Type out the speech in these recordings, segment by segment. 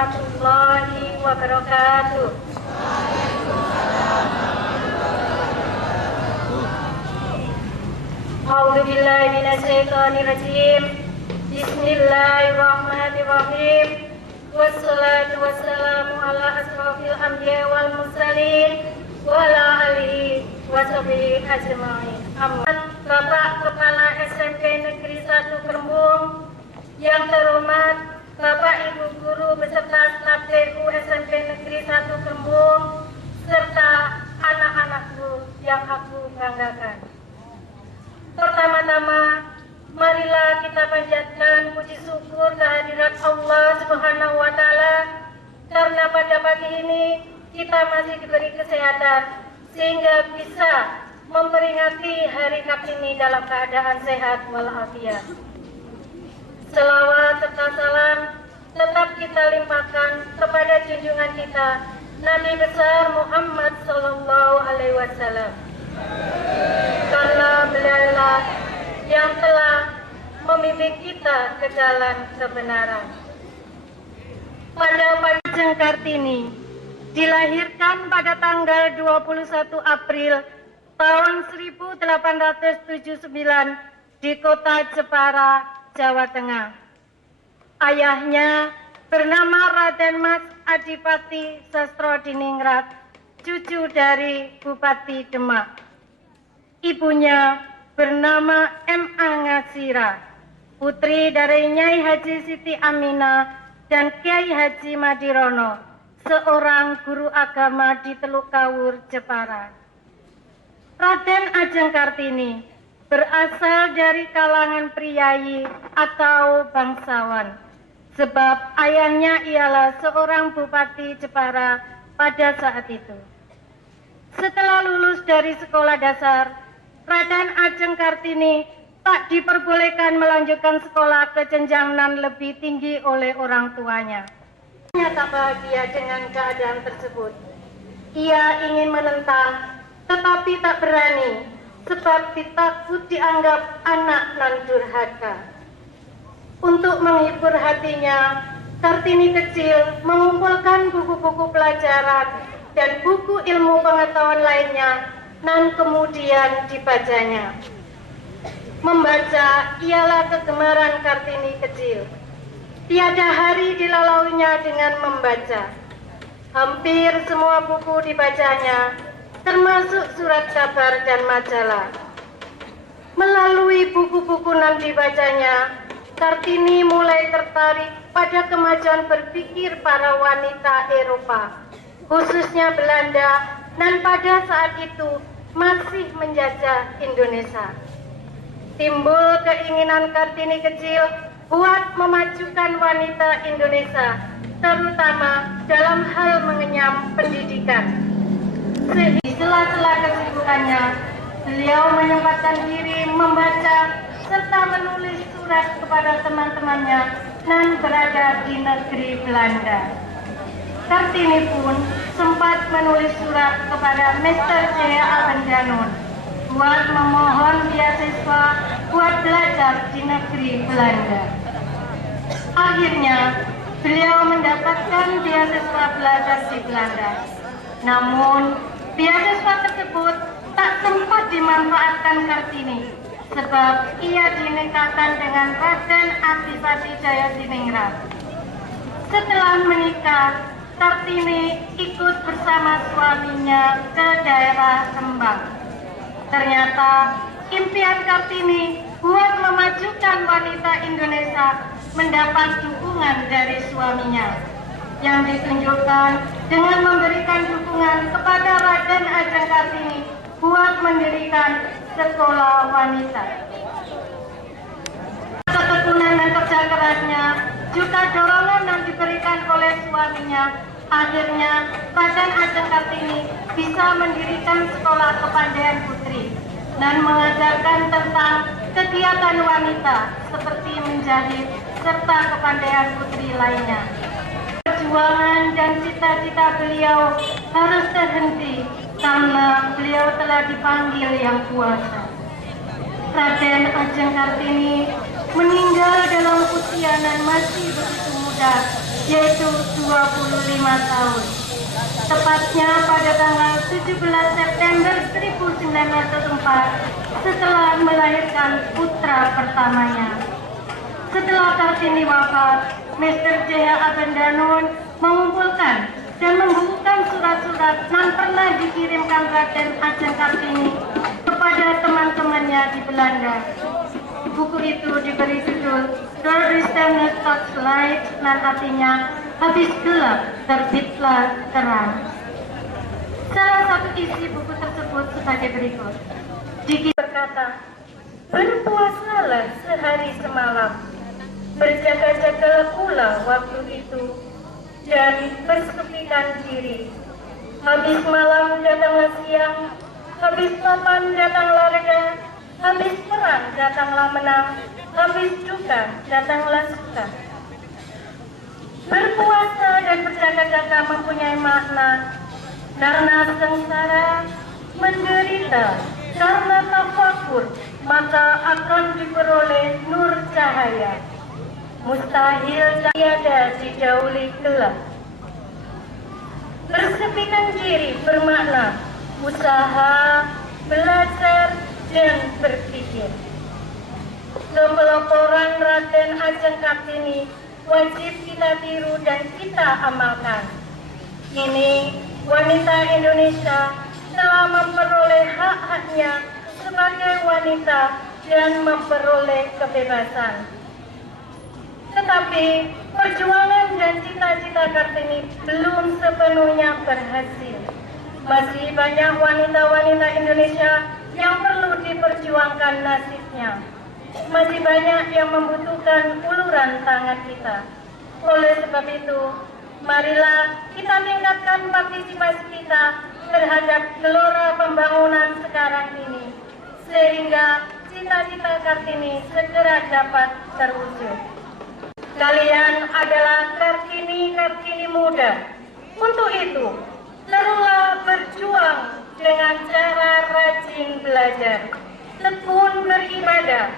warahmatullahi wabarakatuh. A'udzu billahi minasyaitonir rajim. Bismillahirrahmanirrahim. Wassalatu wassalamu ala asrofil anbiya wal mursalin wa ala alihi wa sahbihi ajma'in. Bapak Kepala SMP Negeri 1 Kerembung, yang terhormat Bapak Ibu Guru beserta staf TU SMP Negeri 1 Kerembung, serta anak-anakku yang aku banggakan. Pertama-tama, marilah kita panjatkan puji syukur kehadirat Allah Subhanahu wa Ta'ala, karena pada pagi ini kita masih diberi kesehatan sehingga bisa memperingati hari Kartini dalam keadaan sehat walafiat. Selawat serta salam tetap kita limpahkan kepada junjungan kita Nabi besar Muhammad Sallallahu Alaihi Wasallam, karena beliaulah yang telah membimbing kita ke jalan kebenaran. Pada Ajeng Kartini dilahirkan pada tanggal 21 April tahun 1879 di kota Jepara, Jawa Tengah. Ayahnya bernama Raden Mas Adipati Sastrodiningrat, cucu dari Bupati Demak. Ibunya bernama M.A. Ngasira, putri dari Nyai Haji Siti Aminah dan Kiai Haji Madirono, seorang guru agama di Teluk Kawur, Jepara. Raden Ajeng Kartini berasal dari kalangan priyayi atau bangsawan, sebab ayahnya ialah seorang bupati Jepara pada saat itu. Setelah lulus dari sekolah dasar, Raden Ajeng Kartini tak diperbolehkan melanjutkan sekolah ke jenjang nan lebih tinggi oleh orang tuanya. Ia tak bahagia dengan keadaan tersebut. Ia ingin menentang, tetapi tak berani, sebab takut dianggap anak nan durhaka. Untuk menghibur hatinya, Kartini kecil mengumpulkan buku-buku pelajaran dan buku ilmu pengetahuan lainnya, nan kemudian dibacanya. Membaca ialah kegemaran Kartini kecil. Tiada hari dilalainya dengan membaca. Hampir semua buku dibacanya, termasuk surat kabar dan majalah. Melalui buku-buku yang dibacanya, Kartini mulai tertarik pada kemajuan berpikir para wanita Eropa, khususnya Belanda, dan pada saat itu masih menjajah Indonesia. Timbul keinginan Kartini kecil buat memajukan wanita Indonesia, terutama dalam hal mengenyam pendidikan. Di sela-sela kesibukannya, beliau menyempatkan diri membaca serta menulis surat kepada teman-temannya yang berada di negeri Belanda. Kartini pun sempat menulis surat kepada Mr. J. Abendanon buat memohon beasiswa buat belajar di negeri Belanda. Akhirnya, beliau mendapatkan beasiswa belajar di Belanda. Namun, beasiswa tersebut tak sempat dimanfaatkan Kartini, sebab ia dinikahkan dengan Raden Adipati Jayadiningrat. Setelah menikah, Kartini ikut bersama suaminya ke daerah Rembang. Ternyata impian Kartini buat memajukan wanita Indonesia mendapat dukungan dari suaminya, yang ditunjukkan dengan memberikan dukungan kepada Raden Ajeng Kartini buat mendirikan sekolah wanita. Ketekunan dan kerja kerasnya, juga dorongan yang diberikan oleh suaminya, akhirnya Raden Ajeng Kartini bisa mendirikan sekolah kepandaian putri dan mengajarkan tentang kegiatan wanita seperti menjahit serta kepandaian putri lainnya. Perjuangan dan cita-cita beliau harus terhenti karena beliau telah dipanggil Yang Kuasa. Raden Ajeng Kartini meninggal dalam usia dan masih begitu muda yaitu 25 tahun. Tepatnya pada tanggal 17 September 1904 setelah melahirkan putra pertamanya. Setelah Kartini wafat, Mr. J.H. Abendanon mengumpulkan dan membukukan surat-surat yang pernah dikirimkan Raden Ajeng Kartini kepada teman-temannya di Belanda. Buku itu diberi judul Door Standard Torchlight, dan artinya habis gelap terbitlah terang. Salah satu isi buku tersebut sebagai berikut. Diki berkata, berpuasalah sehari semalam, berjaga-jagalah pula waktu itu, dan bersepikan diri. Habis malam datanglah siang, habis malam datanglah reda, habis perang datanglah menang, habis duka datanglah suka. Berpuasa dan berjaga-jaga mempunyai makna, karena sengsara, menderita, karena tafakur, maka akan diperoleh nur cahaya. Mustahil tiada dijauhi gelap. Bersepikan diri bermakna usaha, belajar, dan berpikir. Kepeloporan Raden Ajeng Kartini wajib kita tiru dan kita amalkan. Kini wanita Indonesia telah memperoleh hak-haknya sebagai wanita dan memperoleh kebebasan. Tetapi perjuangan dan cita-cita Kartini belum sepenuhnya berhasil. Masih banyak wanita-wanita Indonesia yang perlu diperjuangkan nasibnya. Masih banyak yang membutuhkan uluran tangan kita. Oleh sebab itu, marilah kita tingkatkan partisipasi kita terhadap gelora pembangunan sekarang ini, sehingga cita-cita Kartini segera dapat terwujud. Kalian adalah Kartini-Kartini muda. Untuk itu, teruslah berjuang dengan cara rajin belajar, tekun beribadah,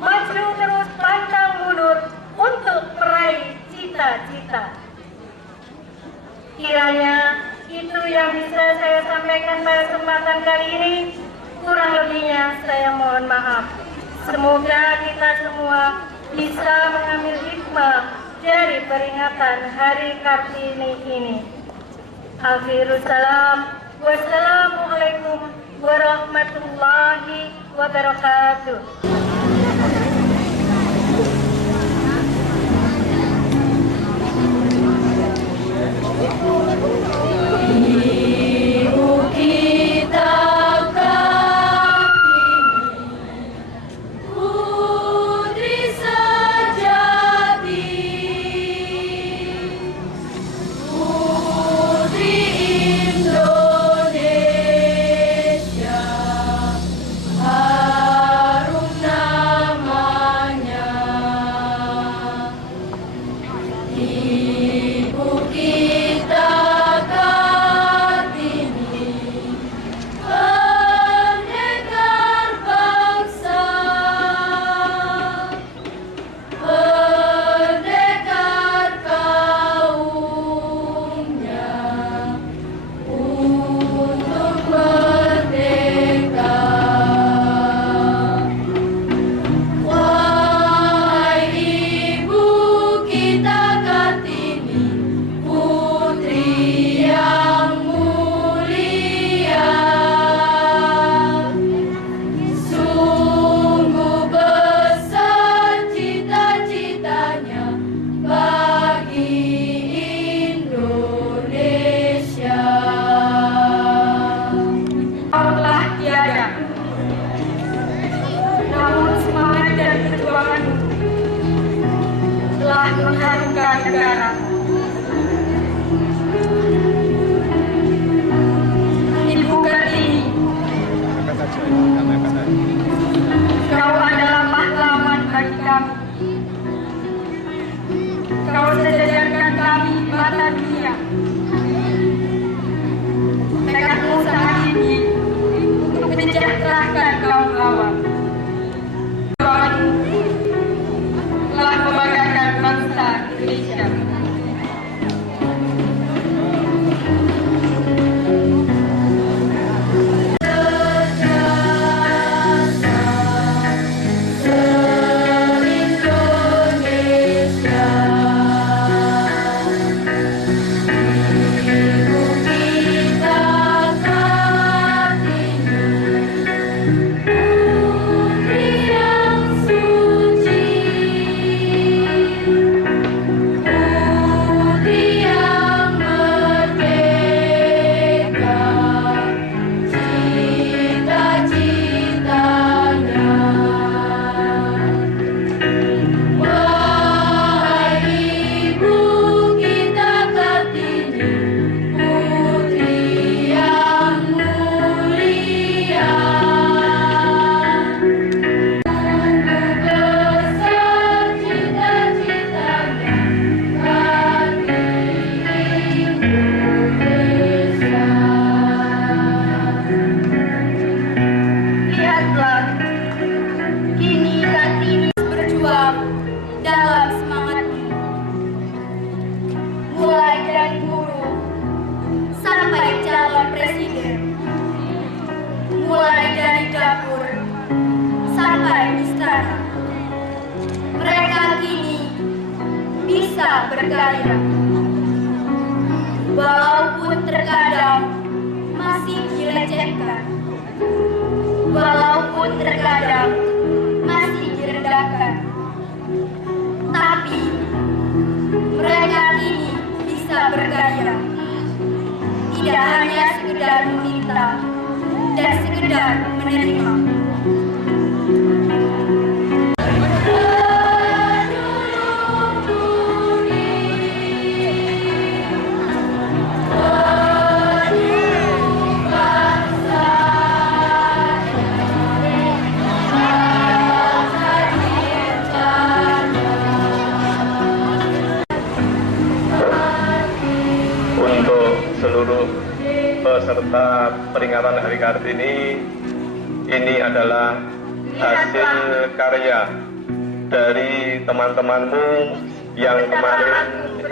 maju terus pantang mundur untuk meraih cita-cita. Kiranya itu yang bisa saya sampaikan pada kesempatan kali ini. Kurang lebihnya saya mohon maaf. Semoga kita semua bisa mengambil hikmah dari peringatan Hari Kartini ini. Akhirul salam. Wassalamualaikum warahmatullahi wabarakatuh. Ibu kita mengharumkan negara. Ibu Kartini, kau adalah pahlawan bagi kami. Kau sejajarkan kami di mata dunia. Tekadmu sangat tinggi untuk mensejahterakan kaum bawah. Telah membanggakan bangsa Indonesia. dari istana. Mereka kini bisa berkarya, walaupun terkadang masih dilecehkan, walaupun terkadang masih direndahkan. Tapi mereka kini bisa berkarya, tidak hanya sekedar meminta dan sekedar menerima. Seluruh peserta peringatan Hari Kartini, ini adalah hasil karya dari teman-temanmu yang kemarin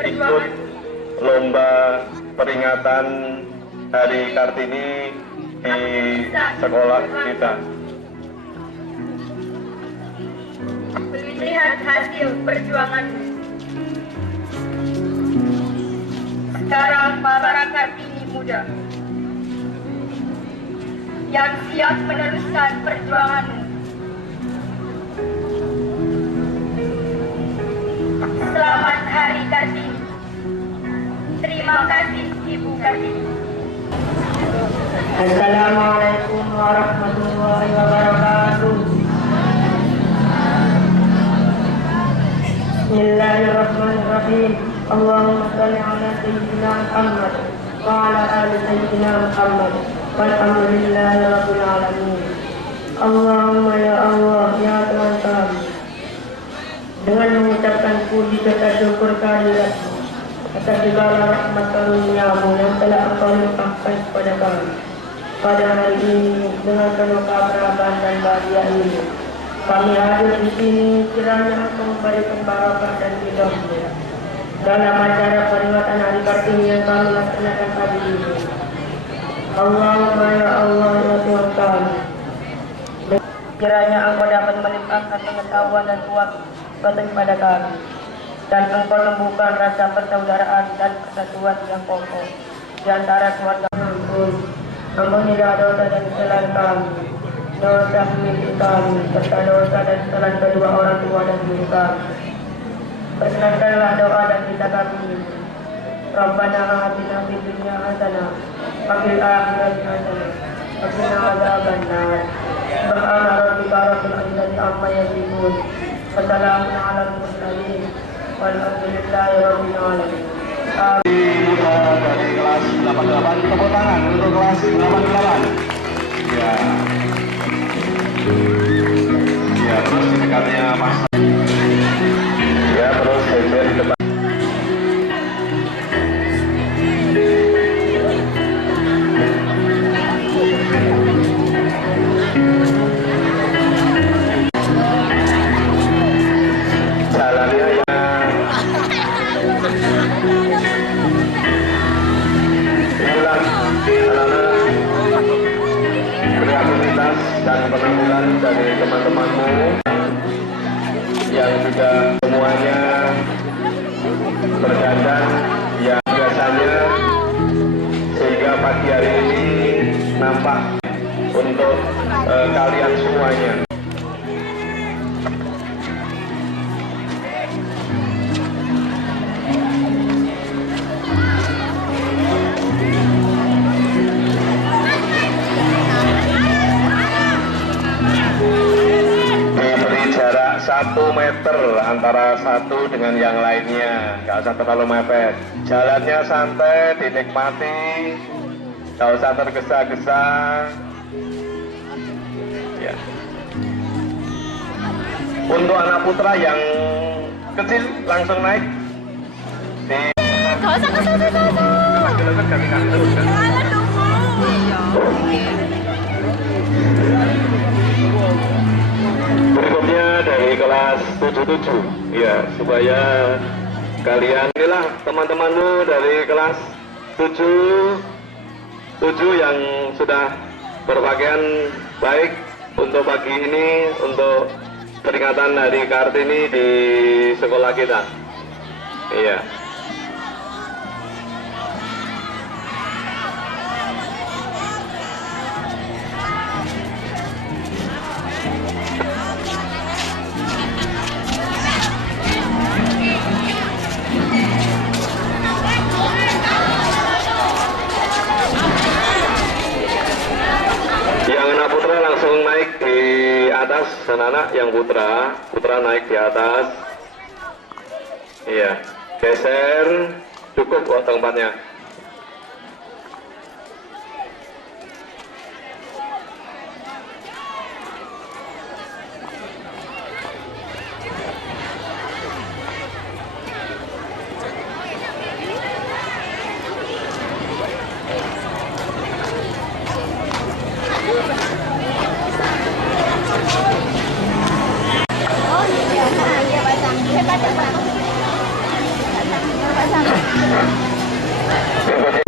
ikut lomba peringatan Hari Kartini di sekolah kita. Melihat hasil perjuanganmu, sekarang para Kartini muda yang siap meneruskan perjuanganmu. Selamat Hari Kartini. Terima kasih Ibu Kartini. Assalamualaikum warahmatullahi wabarakatuh. Bismillahirrahmanirrahim. Allahumma shalli ala sayyidina Muhammad wa ala ali sayyidina Muhammad. Walhamdulillahi rabbil alamin. Allahumma ya Allah, ya Tuhan kami, dengan mengucapkan puji serta syukur kehadirat-Mu atas segala rahmat karunia-Mu yang telah Engkau limpahkan kepada kami pada hari ini dengan penuh keakraban dan bahagia ini. Kami hadir di sini kiranya Engkau memberikan barokah dan ridho-Mu dalam acara peringatan Hari Kartini yang kami laksanakan pagi ini. Allahumma ya Allah, ya Tuhan kami, kiranya Engkau dapat melimpahkan pengetahuan dan kuasa kepada kami, dan Engkau tumbuhkan rasa persaudaraan dan persatuan yang kokoh di antara keluarga kami. Ampunilah dosa dan kesalahan kami, dosa milik kami, serta dosa dan kesalahan kedua orang tua dan guru kami. Perkenankanlah doa dan kita kami ini. Rabbana atina fid dunya hasanah wa fil akhirati hasanah wa qina adzabannar. Subhana rabbika rabbil izzati amma yasifun. Wassalamun alal mursalin. Walhamdulillahi rabbil alamin. Dari kelas 88, tepuk tangan untuk kelas 88. Ya. Ya, terus di dekatnya Mas. Ya, terus saya di depan. Jalannya yang inilah anak-anak kreativitas dan penampilan dari teman-temanmu yang sudah semuanya berdandan yang biasanya, sehingga pagi hari ini nampak untuk kalian semuanya. Diberi jarak 1 meter antara satu dengan yang lainnya, nggak usah terlalu mepet. Jalannya santai, dinikmati, nggak usah tergesa-gesa. Ya. Untuk anak putra yang kecil langsung naik. Gak usah kesana-sana. Ganti-ganti terus kan. Jangan dong. Berikutnya dari kelas 77, ya, supaya kalian, inilah teman-temanmu dari kelas 7 yang sudah berpakaian baik untuk pagi ini, untuk peringatan Hari Kartini di sekolah kita. Iya. Yang anak putra langsung naik di atas, anak-anak yang putra naik di atas. Iya, geser, cukup kok tempatnya. Berikut